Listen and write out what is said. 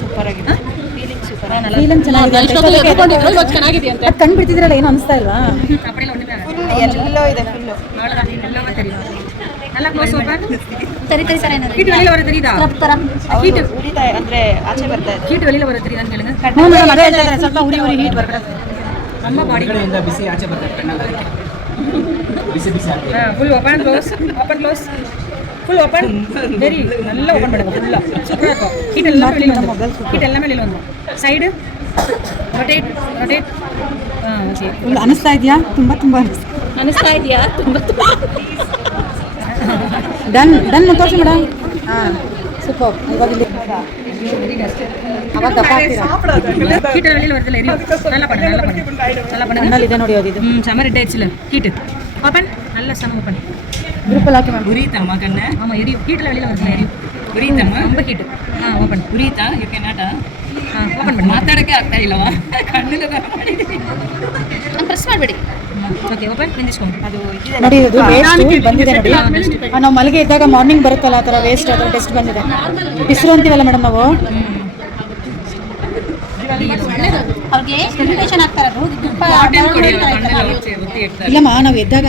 Super ಆಗಿದೆ. ಕಣ್ ಬಿಡ್ತಿದ್ರಲ್ಲ ಏನು ಅನಿಸ್ತಾ ಇಲ್ವಾ? ಎಲ್ಲೋ ಇದೆ ಫುಲ್ಲು. ಅಂದ್ರೆ ಆಚೆ ಬರ್ತಾ ಇದೆ. ಹೀಟ್ வெளியில வர தெரியுதான்னு கேளுங்க. ಸ್ವಲ್ಪ ಉರಿ ಉರಿ ಹೀಟ್ ಬರ್ತಾ ನಮ್ಮ ಬಾಡಿ ಕಡೆಯಿಂದ ಬಿಸಿ ಆಚೆ ಬರ್ತದೆ ಕಣ್ಣಲ್ಲಿ ಬಿಸಿ ಬಿಸಿ ಆಗ್ತದೆ. Full open close open close full open very நல்லா ஓபன் பண்ணுங்க ஃபுல்லா சூப்பரா இருக்கும். ஹீட் எல்லாம் வெளியில வந்து ಸೈಡ್ ರೊಟೇಟ್ ರೊಟೇಟ್. ಓಕೆ ಅನಿಸ್ತಾ ಇದೆಯಾ? ತುಂಬಾ ಅನಿಸ್ತಾ ಇದೆಯಾ? ತುಂಬಾ ಡನ್ ಡನ್ ತೋರಿಸಿ ಮೇಡಮ್. ಹಾಂ ಸೂಪರ್. ಇವಾಗ ಇಲ್ಲಿ ಅವಾಗ ದಪ್ಪ ಆಗ್ತೀರಾ? ஹீட் வெளியில வரதுல நல்லா பண்ணு நல்லா பண்ணு. ನನ್ನಲ್ಲಿದೆ ನೋಡಿ ಅದು. ಸಮ್ಮರ್ ಇಟ್ಟಾಯ್ತಿಲ್ಲ ಹೀಟ್ ಓಪನ್ நல்ல ಸಣ್ಣ ಓಪನ್ ಗ್ರೂಪಲ್ಲಿ ಹಾಕಿ ಮಾಡಿ. ಉರಿತಮ್ಮ ಕಣ್ಣ? ஆமா எரி ஹீட்ல வெளியில வரதுல எரி ಉರಿತಮ್ಮ ரொம்ப ஹீட். ಓಪನ್ ಉರಿತಾ ಯು ಕ್ಯಾನ್ ನಾಟ್ ಓಪನ್ ಮಾಡಿ ಮಾತಾಡಕ್ಕೆ ಆಗ್ತಾ ಇಲ್ಲವಾ? ಕಣ್ಣಲ್ಲಿ ಮಾಡಿದ್ದೀನಿ. ಪ್ರೆಸ್ ಮಾಡಬೇಡಿ. ಓಕೆ ಓಪನ್ ನಿಂದಿಸ್ಕೊಂಡು ಅದು ನೋಡಿ ಇದು ವೇಸ್ಟ್ ಬಂದಿದೆ ನೋಡಿ. ನಾವು ಮಲಗೆ ಇದ್ದಾಗ ಮಾರ್ನಿಂಗ್ ಬರುತ್ತಲ್ಲ ಆ ಥರ ವೇಸ್ಟ್ ಅದರ ಟೆಸ್ಟ್ ಬಂದಿದೆ. ಪಿಸ್ರು ಅಂತೀವಲ್ಲ ಮೇಡಮ್ ನಾವು. ಅವ್ರಿಗೆ ಸ್ಟಿಮ್ಯುಲೇಷನ್ ಆಗ್ತಾ ಇರೋದು. ಇಲ್ಲಮ್ಮ ನಾವು ಎದ್ದಾಗ